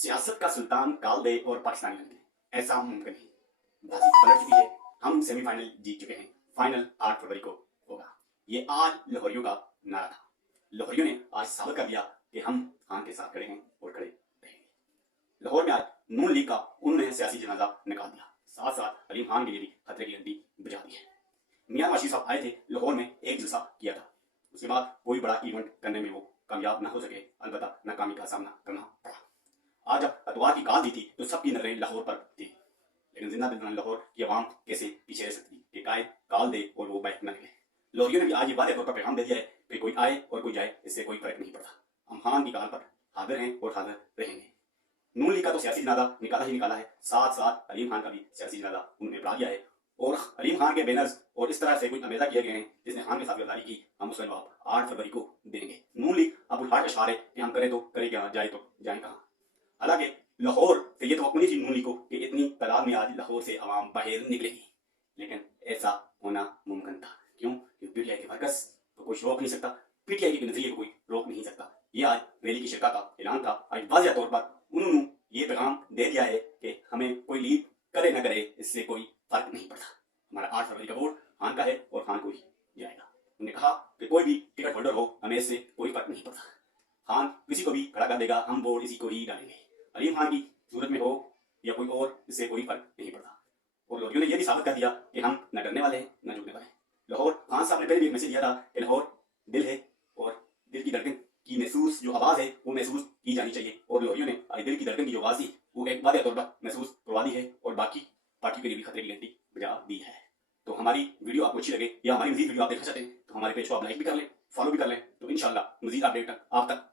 सियासत का सुल्तान काल दे और पाकिस्तानी लग गए, ऐसा मुमकिन नहीं। बाजी पलट चुकी है, हम सेमीफाइनल जीत चुके हैं, फाइनल 8 फरवरी को होगा। ये आज लाहौरियों का नारा था। लाहौरियों ने आज साबित कर दिया कि हम खान के साथ खड़े हैं और खड़े रहेंगे। लाहौर में आज नून लीग का उन्होंने सियासी जनाजा निकाल दिया, साथ साथ अलीम खान के लिए भी खतरे की घंटी बजा दी है। मियां वाशी साहब आए थे, लाहौर में एक जलसा किया था, उसके बाद कोई बड़ा इवेंट करने में वो कामयाब न हो सके, अलबत्ता नाकामी का सामना करना पड़ा। आज जब अतवार की काल दी थी तो सबकी नजरें लाहौर पर थी, लेकिन जिंदा दिल लाहौर की आवाम कैसे पीछे रह सकती कि कायद काल दे और वो बैठ न निकले। लाहौरियों ने भी आज ये वादे तौर पर पैगाम दे दिया है कि कोई आए और कोई जाए, इससे कोई फर्क नहीं पड़ता। हम खान की काल पर हाजिर हैं और हाजिर रहेंगे। नून लीग का तो सियासी जनाजा निकाला ही निकाला है, साथ साथ अलीम खान का भी सियासी जनाजा उन्होंने बढ़ा दिया है और अलीम खान के बैनर्स और इस तरह से कुछ अमेजा किए गए हैं जिसने खान के साथ गद्दारी की, हम उसका जवाब 8 फरवरी को देंगे। नून लीग अब उठाट का इशारा है कि हम करें तो करें क्या, जाए तो जाए कहाँ। हालांकि लाहौर से ये तो नहीं थी नून लीग को कि इतनी तादाद में आज लाहौर से आवाम बाहर निकलेगी, लेकिन ऐसा होना मुमकिन था। क्यों? क्योंकि पीटीआई के वर्कर्स को कोई रोक नहीं सकता, पीटीआई के नजरिए को कोई रोक नहीं सकता। ये आज रैली की शिरकत का ऐलान था। आज वाज़ेह तौर पर उन्होंने ये पैगाम दे दिया है कि हमें कोई लीड करे न करे, इससे कोई फर्क नहीं पड़ता। हमारा 8 फरवरी का वोट खान का है और खान को ही जाएगा। उन्होंने कहा कि कोई भी टिकट होल्डर हो, हमें इससे कोई फर्क नहीं पड़ता, खान किसी को भी खड़ा कर देगा, हम वोट इसी को ही डालेंगे। अलीम खान की सूरत में हो या कोई और, इससे कोई फर्क नहीं पड़ता। और लाहौरियों ने यह भी साबित कर दिया कि हम न डरने वाले हैं न झुकने वाले हैं। लाहौर खान साहब ने पहले भी एक मैसेज दिया था कि लाहौर दिल है और दिल की धड़कन की महसूस जो आवाज़ है वो महसूस की जानी चाहिए, और लाहौरियों ने आज दिल की धड़कन की जो आवाज़ थी वो एक वादे तौर पर महसूस करवा दी है और बाकी पार्टी के लिए भी खतरे की घंटी बजा दी है। तो हमारी वीडियो आपको अच्छी लगे या हमारी मजीद वीडियो आप देखना चाहते हैं तो हमारे पेज को आप लाइक भी कर लें, फॉलो भी कर लें, तो इंशाल्लाह मजीद अपडेट आप तक